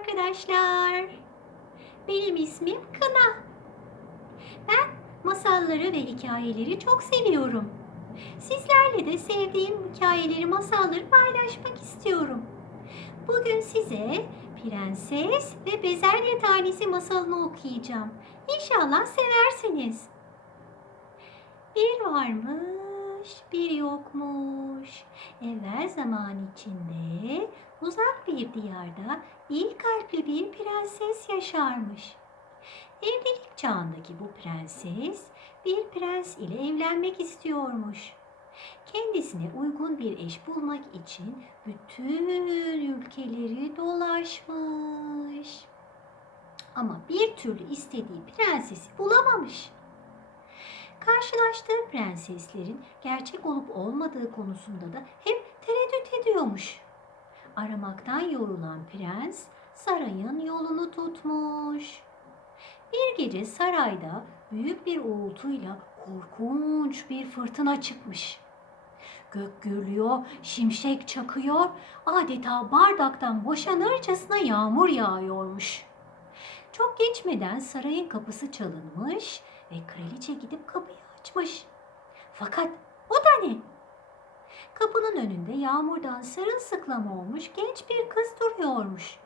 arkadaşlar. Benim ismim Kına. Ben masalları ve hikayeleri çok seviyorum. Sizlerle de sevdiğim hikayeleri, masalları paylaşmak istiyorum. Bugün size Prenses ve Bezelye Tanesi masalını okuyacağım. İnşallah seversiniz. Bir varmış, bir yokmuş. Evvel zaman içinde uzak bir diyarda iyi kalpli bir prenses yaşarmış. Evlilik çağındaki bu prenses bir prens ile evlenmek istiyormuş. Kendisine uygun bir eş bulmak için bütün ülkeleri dolaşmış. Ama bir türlü istediği prensesi bulamamış. Karşılaştığı prenseslerin gerçek olup olmadığı konusunda da hep tereddüt ediyormuş. Aramaktan yorulan prens sarayın yolunu tutmuş. Bir gece sarayda büyük bir uğultuyla korkunç bir fırtına çıkmış. Gök gürlüyor, şimşek çakıyor, adeta bardaktan boşanırcasına yağmur yağıyormuş. Çok geçmeden sarayın kapısı çalınmış ve kraliçe gidip kapıyı açmış. Fakat o da ne? Kapının önünde yağmurdan sırılsıklam olmuş genç bir kız duruyormuş.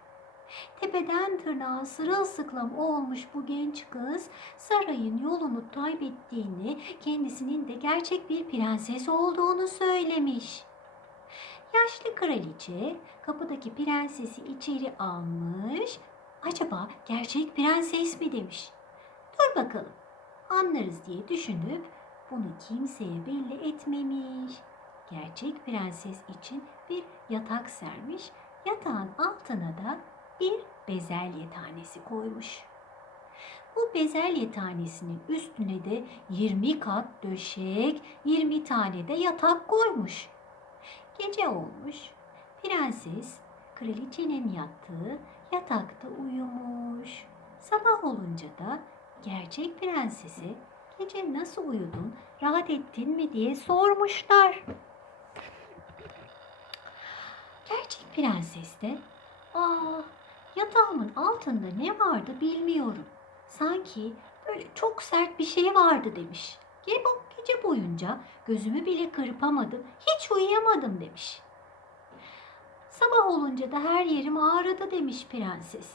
Tepeden tırnağa sırılsıklam olmuş bu genç kız sarayın yolunu kaybettiğini, kendisinin de gerçek bir prenses olduğunu söylemiş. Yaşlı kraliçe kapıdaki prensesi içeri almış. Acaba gerçek prenses mi demiş. Dur bakalım anlarız diye düşünüp bunu kimseye belli etmemiş. Gerçek prenses için bir yatak sermiş. Yatağın altına da bir bezelye tanesi koymuş. Bu bezelye tanesinin üstüne de 20 kat döşek, 20 tane de yatak koymuş. Gece olmuş. Prenses kraliçenin yattığı yatakta uyumuş. Sabah olunca da gerçek prensesi gece nasıl uyudun, rahat ettin mi diye sormuşlar. Gerçek prenses de ''Aa, yatağımın altında ne vardı bilmiyorum. Sanki böyle çok sert bir şey vardı.'' demiş. Gece, boyunca gözümü bile kırpamadım, hiç uyuyamadım demiş. Sabah olunca da her yerim ağrıdı demiş prenses.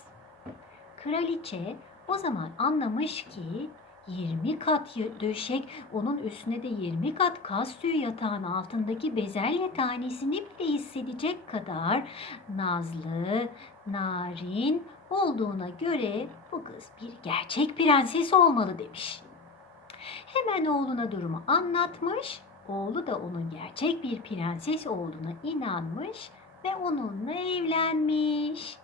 Kraliçe o zaman anlamış ki 20 kat döşek, onun üstüne de 20 kat kas tüyü yatağın altındaki bezelye tanesini bile hissedecek kadar nazlı, narin olduğuna göre bu kız bir gerçek prenses olmalı demiş. Hemen oğluna durumu anlatmış. Oğlu da onun gerçek bir prenses olduğuna inanmış ve onunla evlenmiş.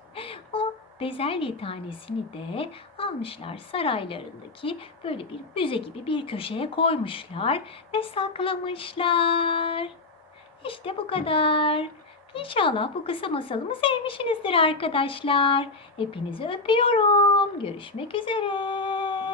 O bezelye tanesini de almışlar saraylarındaki böyle bir müze gibi bir köşeye koymuşlar ve saklamışlar. İşte bu kadar. İnşallah bu kısa masalımı sevmişsinizdir arkadaşlar. Hepinizi öpüyorum. Görüşmek üzere.